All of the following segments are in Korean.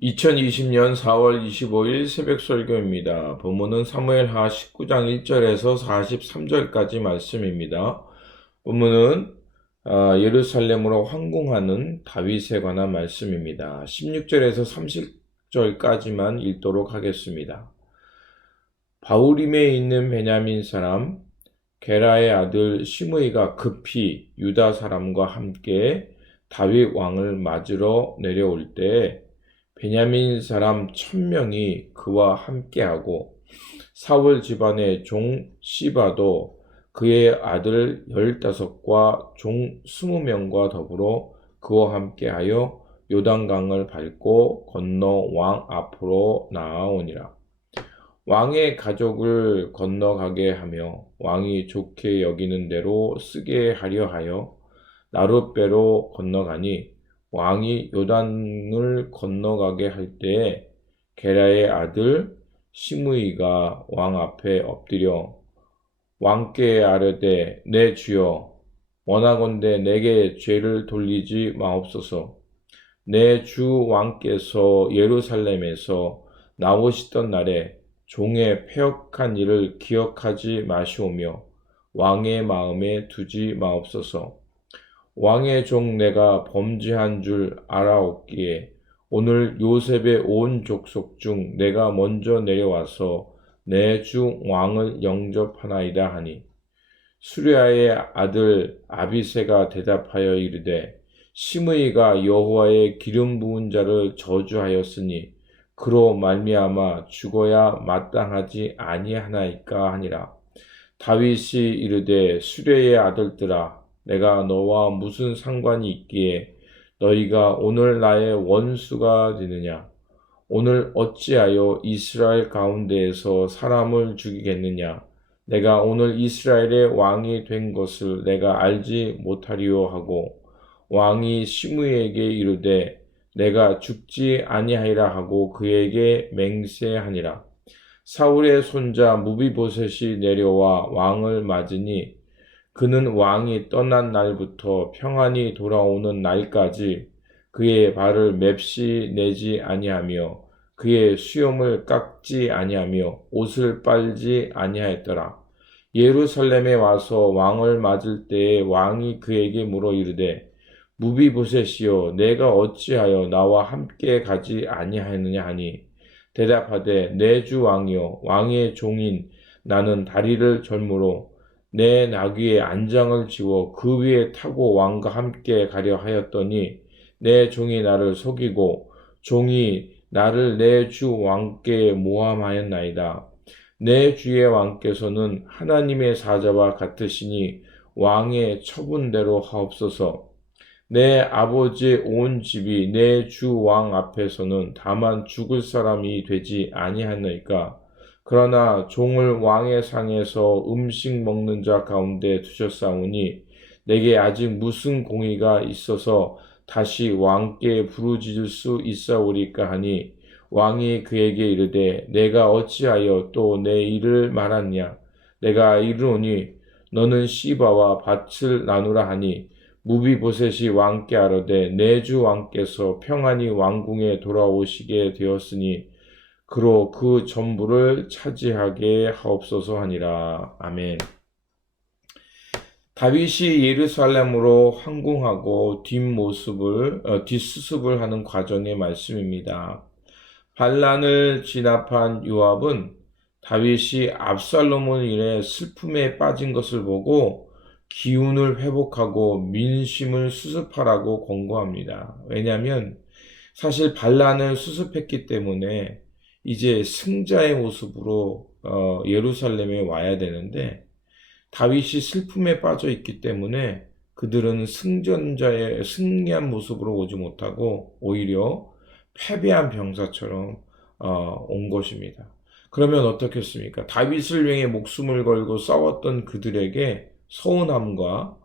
2020년 4월 25일 새벽 설교입니다. 본문은 사무엘하 19장 1절에서 43절까지 말씀입니다. 본문은 예루살렘으로 황궁하는 다윗에 관한 말씀입니다. 16절에서 30절까지만 읽도록 하겠습니다. 바후림에 있는 베냐민 사람 게라의 아들 시므이가 급히 유다 사람과 함께 다윗 왕을 맞으러 내려올 때 베냐민 사람 1000명이 그와 함께하고 사울 집안의 종 시바도 그의 아들 15과 종 20명과 더불어 그와 함께하여 요단강을 밟고 건너 왕 앞으로 나아오니라. 왕의 가족을 건너가게 하며 왕이 좋게 여기는 대로 쓰게 하려 하여 나룻배로 건너가니 왕이 요단을 건너가게 할 때에 게라의 아들 시므이가 왕 앞에 엎드려 왕께 아뢰되 내 주여 원하건대 내게 죄를 돌리지 마옵소서. 내 주 왕께서 예루살렘에서 나오시던 날에 종의 패역한 일을 기억하지 마시오며 왕의 마음에 두지 마옵소서. 왕의 종 내가 범죄한 줄 알아옵기에 오늘 요셉의 온 족속 중 내가 먼저 내려와서 내 주 왕을 영접하나이다 하니 수리아의 아들 아비새가 대답하여 이르되 시므이가 여호와의 기름 부은 자를 저주하였으니 그로 말미암아 죽어야 마땅하지 아니하나이까 하니라. 다윗이 이르되 수레의 아들들아 내가 너와 무슨 상관이 있기에 너희가 오늘 나의 원수가 되느냐? 오늘 어찌하여 이스라엘 가운데에서 사람을 죽이겠느냐? 내가 오늘 이스라엘의 왕이 된 것을 내가 알지 못하리요 하고 왕이 시므에게 이르되 내가 죽지 아니하리라 하고 그에게 맹세하니라. 사울의 손자 무비보셋이 내려와 왕을 맞으니 그는 왕이 떠난 날부터 평안히 돌아오는 날까지 그의 발을 맵시 내지 아니하며 그의 수염을 깎지 아니하며 옷을 빨지 아니하였더라. 예루살렘에 와서 왕을 맞을 때에 왕이 그에게 물어 이르되 무비보셋이여 내가 어찌하여 나와 함께 가지 아니하였느냐 하니 대답하되 내 주 왕이여 왕의 종인 나는 다리를 절므로 내 나귀의 안장을 지워 그 위에 타고 왕과 함께 가려 하였더니 내 종이 나를 속이고 종이 나를 내 주 왕께 모함하였나이다. 내 주의 왕께서는 하나님의 사자와 같으시니 왕의 처분대로 하옵소서. 내 아버지의 온 집이 내 주 왕 앞에서는 다만 죽을 사람이 되지 아니하나이까. 그러나 종을 왕의 상에서 음식 먹는 자 가운데 두셨사오니 내게 아직 무슨 공의가 있어서 다시 왕께 부르짖을 수 있사오리까 하니 왕이 그에게 이르되 내가 어찌하여 또 내 일을 말하냐. 내가 이르노니 너는 시바와 밭을 나누라 하니 무비보셋이 왕께 아뢰되 내 주 왕께서 평안히 왕궁에 돌아오시게 되었으니 그로 그 전부를 차지하게 하옵소서 하니라. 아멘. 다윗이 예루살렘으로 황궁하고 뒷수습을 하는 과정의 말씀입니다. 반란을 진압한 요압은 다윗이 압살롬을 인해 슬픔에 빠진 것을 보고 기운을 회복하고 민심을 수습하라고 권고합니다. 왜냐하면 사실 반란을 수습했기 때문에 이제 승자의 모습으로 예루살렘에 와야 되는데 다윗이 슬픔에 빠져 있기 때문에 그들은 승리한 모습으로 오지 못하고 오히려 패배한 병사처럼 온 것입니다. 그러면 어떻겠습니까? 다윗을 위해 목숨을 걸고 싸웠던 그들에게 서운함과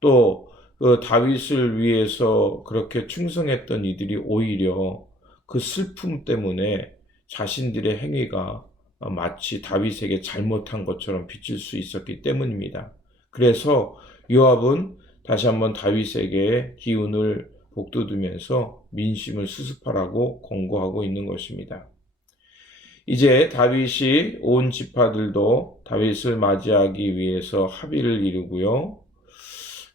또 그 다윗을 위해서 그렇게 충성했던 이들이 오히려 그 슬픔 때문에 자신들의 행위가 마치 다윗에게 잘못한 것처럼 비칠 수 있었기 때문입니다. 그래서 요압은 다시 한번 다윗에게 기운을 북돋우면서 민심을 수습하라고 권고하고 있는 것입니다. 이제 다윗이 온 지파들도 다윗을 맞이하기 위해서 합의를 이루고요.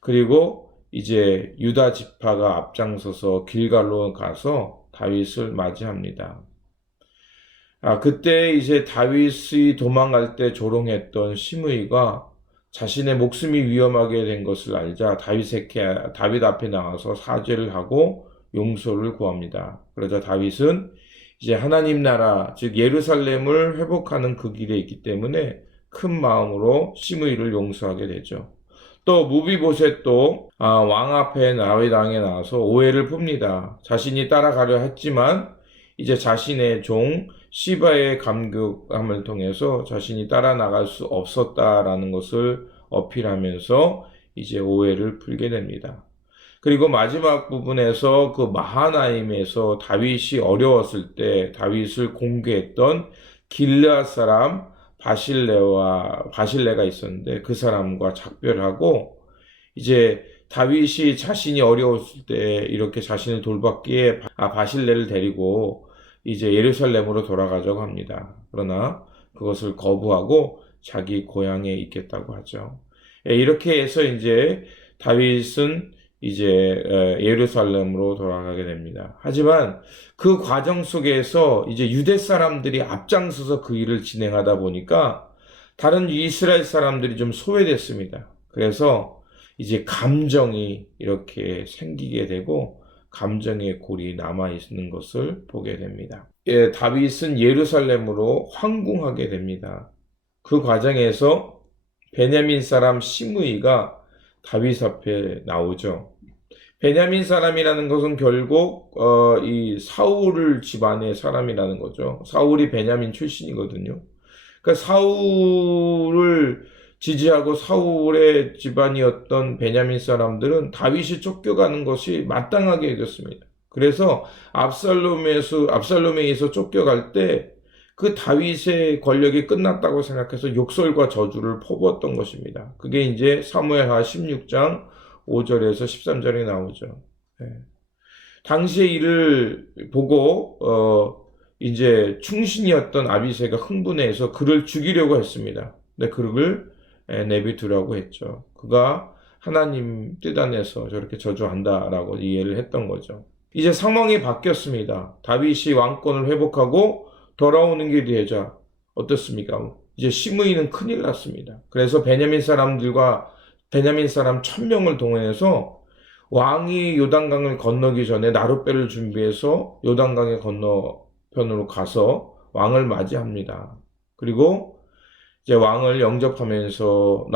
그리고 이제 유다 지파가 앞장서서 길갈로 가서 다윗을 맞이합니다. 그때 이제 다윗이 도망갈 때 조롱했던 시므이가 자신의 목숨이 위험하게 된 것을 알자 다윗 앞에 나와서 사죄를 하고 용서를 구합니다. 그러자 다윗은 이제 하나님 나라, 즉 예루살렘을 회복하는 그 길에 있기 때문에 큰 마음으로 시므이를 용서하게 되죠. 또 무비보셋도 왕 앞에 다윗 왕에 나와서 오해를 풉니다. 자신이 따라가려 했지만 이제 자신의 종 시바의 감격함을 통해서 자신이 따라 나갈 수 없었다라는 것을 어필하면서 이제 오해를 풀게 됩니다. 그리고 마지막 부분에서 그 마하나임에서 다윗이 어려웠을 때 다윗을 공개했던 길르앗 사람 바실레가 있었는데 그 사람과 작별하고 이제 다윗이 자신이 어려웠을 때 이렇게 자신을 돌봤기에 바실레를 데리고 이제 예루살렘으로 돌아가자고 합니다. 그러나 그것을 거부하고 자기 고향에 있겠다고 하죠. 이렇게 해서 이제 다윗은 이제 예루살렘으로 돌아가게 됩니다. 하지만 그 과정 속에서 이제 유대 사람들이 앞장서서 그 일을 진행하다 보니까 다른 이스라엘 사람들이 좀 소외됐습니다. 그래서 이제 감정이 이렇게 생기게 되고 감정의 골이 남아있는 것을 보게 됩니다. 다윗은 예루살렘으로 황궁하게 됩니다. 그 과정에서 베냐민 사람 시므이가 다윗 앞에 나오죠. 베냐민 사람이라는 것은 결국 이 사울 집안의 사람이라는 거죠. 사울이 베냐민 출신이거든요. 그러니까 사울을 지지하고 사울의 집안이었던 베냐민 사람들은 다윗이 쫓겨가는 것이 마땅하게 여겼습니다. 그래서 압살롬에 의해서 쫓겨갈 때 그 다윗의 권력이 끝났다고 생각해서 욕설과 저주를 퍼부었던 것입니다. 그게 이제 사무엘하 16장 5절에서 13절에 나오죠. 당시의 일을 보고 이제 충신이었던 아비새가 흥분해서 그를 죽이려고 했습니다. 근데 그를 내비두라고 했죠. 그가 하나님 뜻 안에서 저렇게 저주한다라고 이해를 했던 거죠. 이제 상황이 바뀌었습니다. 다윗이 왕권을 회복하고 돌아오는 길이 되자 어떻습니까? 이제 시므이는 큰일 났습니다. 그래서 베냐민 사람 1000명을 동원해서 왕이 요단강을 건너기 전에 나룻배를 준비해서 요단강의 건너편으로 가서 왕을 맞이합니다. 그리고 이제 왕을 영접하면서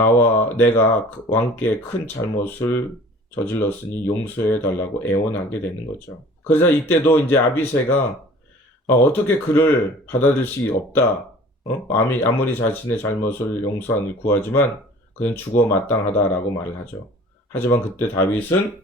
내가 왕께 큰 잘못을 저질렀으니 용서해 달라고 애원하게 되는 거죠. 그러자 이때도 이제 아비새가 어떻게 그를 받아들일 수 없다. 아무리 자신의 잘못을 용서하는 구하지만 그는 죽어 마땅하다라고 말을 하죠. 하지만 그때 다윗은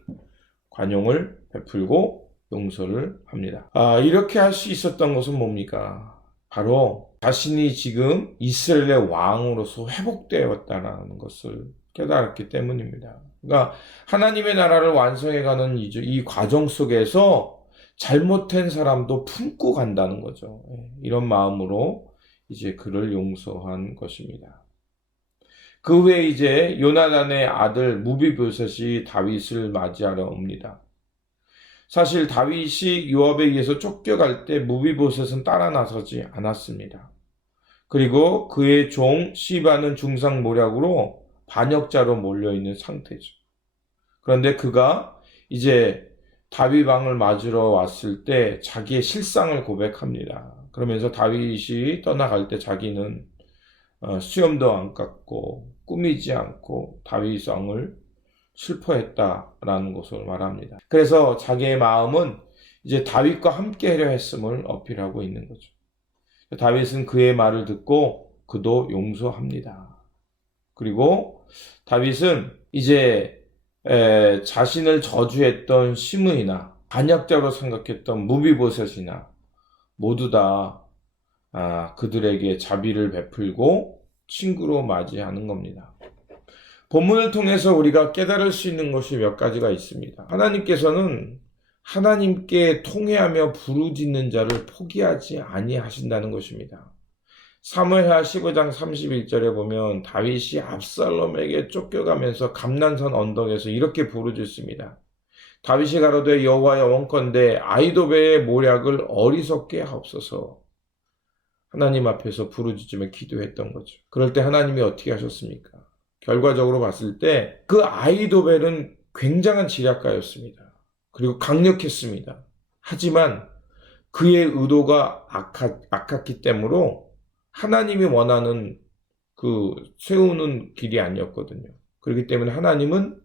관용을 베풀고 용서를 합니다. 이렇게 할 수 있었던 것은 뭡니까? 바로 자신이 지금 이스라엘의 왕으로서 회복되었다는 것을 깨달았기 때문입니다. 그러니까 하나님의 나라를 완성해가는 이 과정 속에서 잘못한 사람도 품고 간다는 거죠. 이런 마음으로 이제 그를 용서한 것입니다. 그 후에 이제 요나단의 아들 무비보셋이 다윗을 맞이하러 옵니다. 사실 다윗이 요압에 의해서 쫓겨갈 때 무비보셋은 따라 나서지 않았습니다. 그리고 그의 종 시바는 중상모략으로 반역자로 몰려있는 상태죠. 그런데 그가 이제 다윗 왕을 맞으러 왔을 때 자기의 실상을 고백합니다. 그러면서 다윗이 떠나갈 때 자기는 수염도 안 깎고 꾸미지 않고 다윗 왕을 슬퍼했다라는 것을 말합니다. 그래서 자기의 마음은 이제 다윗과 함께 하려 했음을 어필하고 있는 거죠. 다윗은 그의 말을 듣고 그도 용서합니다. 그리고 다윗은 이제 자신을 저주했던 시므이나 반역자로 생각했던 무비보셋이나 모두 다 그들에게 자비를 베풀고 친구로 맞이하는 겁니다. 본문을 통해서 우리가 깨달을 수 있는 것이 몇 가지가 있습니다. 하나님께서는 하나님께 통회하며 부르짖는 자를 포기하지 아니하신다는 것입니다. 사무엘하 15장 31절에 보면 다윗이 압살롬에게 쫓겨가면서 감난산 언덕에서 이렇게 부르짖습니다. 다윗이 가로되 여호와여 원컨대 아히도벨의 모략을 어리석게 하옵소서. 하나님 앞에서 부르짖으며 기도했던 거죠. 그럴 때 하나님이 어떻게 하셨습니까? 결과적으로 봤을 때 그 아히도벨은 굉장한 지략가였습니다. 그리고 강력했습니다. 하지만 그의 의도가 악했기 때문에 하나님이 원하는 그 세우는 길이 아니었거든요. 그렇기 때문에 하나님은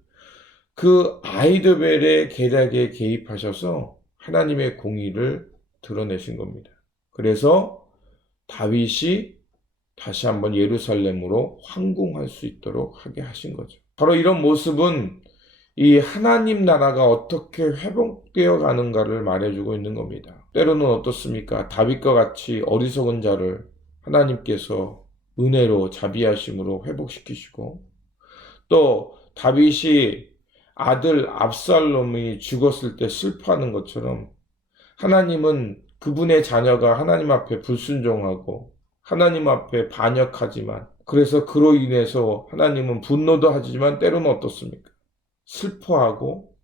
그 아히도벨의 계략에 개입하셔서 하나님의 공의를 드러내신 겁니다. 그래서 다윗이 다시 한번 예루살렘으로 황궁할 수 있도록 하게 하신 거죠. 바로 이런 모습은 이 하나님 나라가 어떻게 회복되어 가는가를 말해주고 있는 겁니다. 때로는 어떻습니까? 다윗과 같이 어리석은 자를 하나님께서 은혜로 자비하심으로 회복시키시고, 또 다윗이 아들 압살롬이 죽었을 때 슬퍼하는 것처럼 하나님은 그분의 자녀가 하나님 앞에 불순종하고 하나님 앞에 반역하지만, 그래서 그로 인해서 하나님은 분노도 하지만 때로는 어떻습니까? 슬퍼하고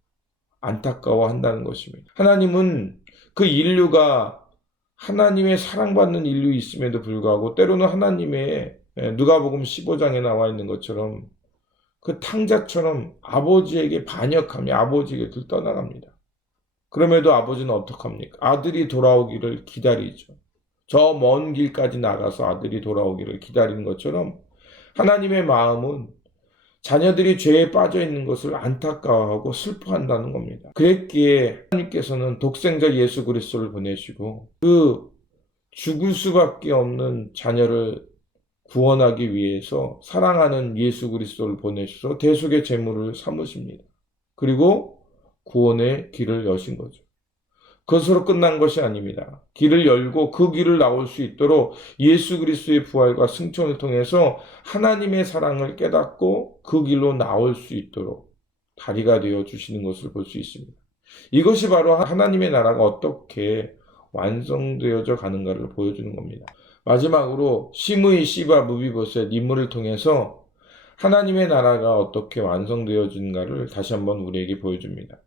안타까워한다는 것입니다. 하나님은 그 인류가 하나님의 사랑받는 인류 있음에도 불구하고 때로는 하나님의 누가복음 15장에 나와 있는 것처럼 그 탕자처럼 아버지에게 반역하며 아버지에게 떠나갑니다. 그럼에도 아버지는 어떡합니까? 아들이 돌아오기를 기다리죠. 저 먼 길까지 나가서 아들이 돌아오기를 기다리는 것처럼 하나님의 마음은 자녀들이 죄에 빠져 있는 것을 안타까워하고 슬퍼한다는 겁니다. 그랬기에 하나님께서는 독생자 예수 그리스도를 보내시고 그 죽을 수밖에 없는 자녀를 구원하기 위해서 사랑하는 예수 그리스도를 보내셔서 대속의 제물을 삼으십니다. 그리고 구원의 길을 여신 거죠. 그것으로 끝난 것이 아닙니다. 길을 열고 그 길을 나올 수 있도록 예수 그리스도의 부활과 승천을 통해서 하나님의 사랑을 깨닫고 그 길로 나올 수 있도록 다리가 되어 주시는 것을 볼 수 있습니다. 이것이 바로 하나님의 나라가 어떻게 완성되어져 가는가를 보여주는 겁니다. 마지막으로 시므이 시바 무비보셋 인물을 통해서 하나님의 나라가 어떻게 완성되어지는가를 다시 한번 우리에게 보여줍니다.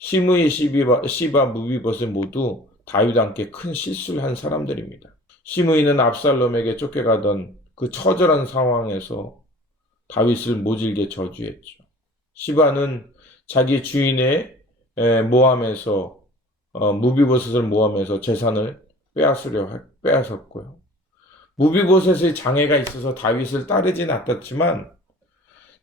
시므이 시바 무비보셋 모두 다윗과 함께 큰 실수를 한 사람들입니다. 시므이는 압살롬에게 쫓겨가던 그 처절한 상황에서 다윗을 모질게 저주했죠. 시바는 자기 주인의 모함에서 무비보셋을 모함해서 재산을 빼앗았고요. 무비보셋의 장애가 있어서 다윗을 따르진 않았지만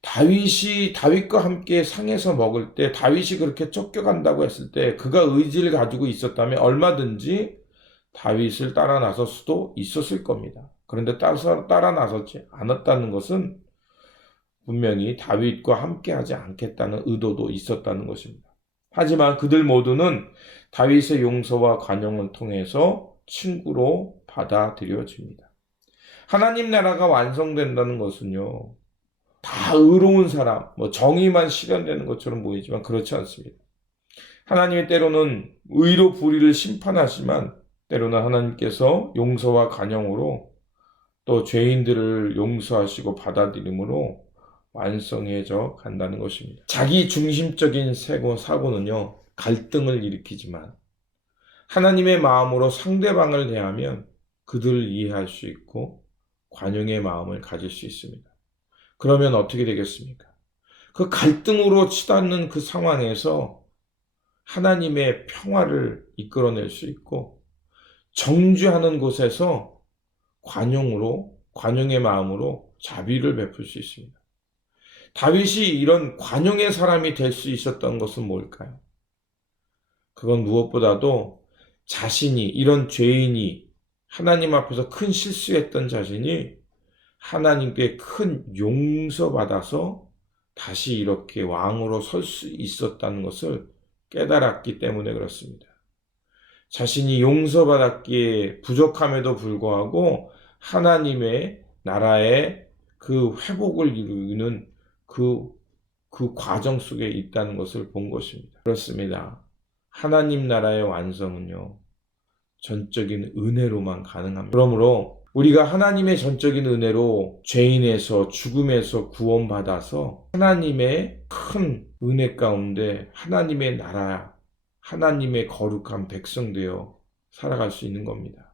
다윗과 함께 상에서 먹을 때 다윗이 그렇게 쫓겨간다고 했을 때 그가 의지를 가지고 있었다면 얼마든지 다윗을 따라 나설 수도 있었을 겁니다. 그런데 따라 나서지 않았다는 것은 분명히 다윗과 함께 하지 않겠다는 의도도 있었다는 것입니다. 하지만 그들 모두는 다윗의 용서와 관용을 통해서 친구로 받아들여집니다. 하나님 나라가 완성된다는 것은요, 다 의로운 사람, 정의만 실현되는 것처럼 보이지만 그렇지 않습니다. 하나님이 때로는 의로 불의를 심판하지만 때로는 하나님께서 용서와 관용으로 또 죄인들을 용서하시고 받아들임으로 완성해져 간다는 것입니다. 자기 중심적인 사고는요, 갈등을 일으키지만 하나님의 마음으로 상대방을 대하면 그들을 이해할 수 있고 관용의 마음을 가질 수 있습니다. 그러면 어떻게 되겠습니까? 그 갈등으로 치닫는 그 상황에서 하나님의 평화를 이끌어낼 수 있고 정죄하는 곳에서 관용의 마음으로 자비를 베풀 수 있습니다. 다윗이 이런 관용의 사람이 될 수 있었던 것은 뭘까요? 그건 무엇보다도 이런 죄인이 하나님 앞에서 큰 실수했던 자신이 하나님께 큰 용서받아서 다시 이렇게 왕으로 설 수 있었다는 것을 깨달았기 때문에 그렇습니다. 자신이 용서받았기에 부족함에도 불구하고 하나님의 나라의 그 회복을 이루는 그 과정 속에 있다는 것을 본 것입니다. 그렇습니다. 하나님 나라의 완성은요, 전적인 은혜로만 가능합니다. 그러므로 우리가 하나님의 전적인 은혜로 죄인에서 죽음에서 구원받아서 하나님의 큰 은혜 가운데 하나님의 나라, 하나님의 거룩한 백성 되어 살아갈 수 있는 겁니다.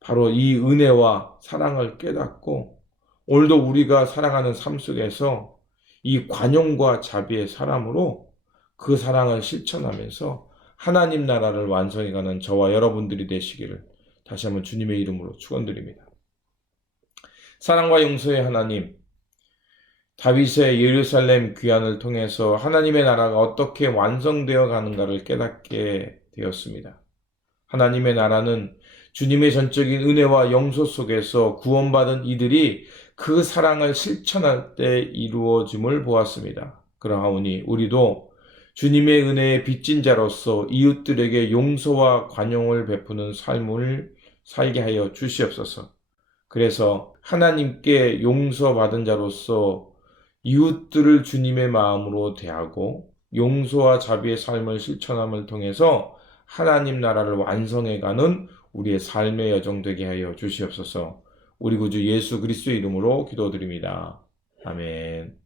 바로 이 은혜와 사랑을 깨닫고 오늘도 우리가 살아가는 삶 속에서 이 관용과 자비의 사람으로 그 사랑을 실천하면서 하나님 나라를 완성해가는 저와 여러분들이 되시기를 다시 한번 주님의 이름으로 축원드립니다. 사랑과 용서의 하나님, 다윗의 예루살렘 귀환을 통해서 하나님의 나라가 어떻게 완성되어 가는가를 깨닫게 되었습니다. 하나님의 나라는 주님의 전적인 은혜와 용서 속에서 구원받은 이들이 그 사랑을 실천할 때 이루어짐을 보았습니다. 그러하오니 우리도 주님의 은혜에 빚진 자로서 이웃들에게 용서와 관용을 베푸는 삶을 살게 하여 주시옵소서. 그래서 하나님께 용서받은 자로서 이웃들을 주님의 마음으로 대하고 용서와 자비의 삶을 실천함을 통해서 하나님 나라를 완성해가는 우리의 삶의 여정 되게 하여 주시옵소서. 우리 구주 예수 그리스도의 이름으로 기도드립니다. 아멘.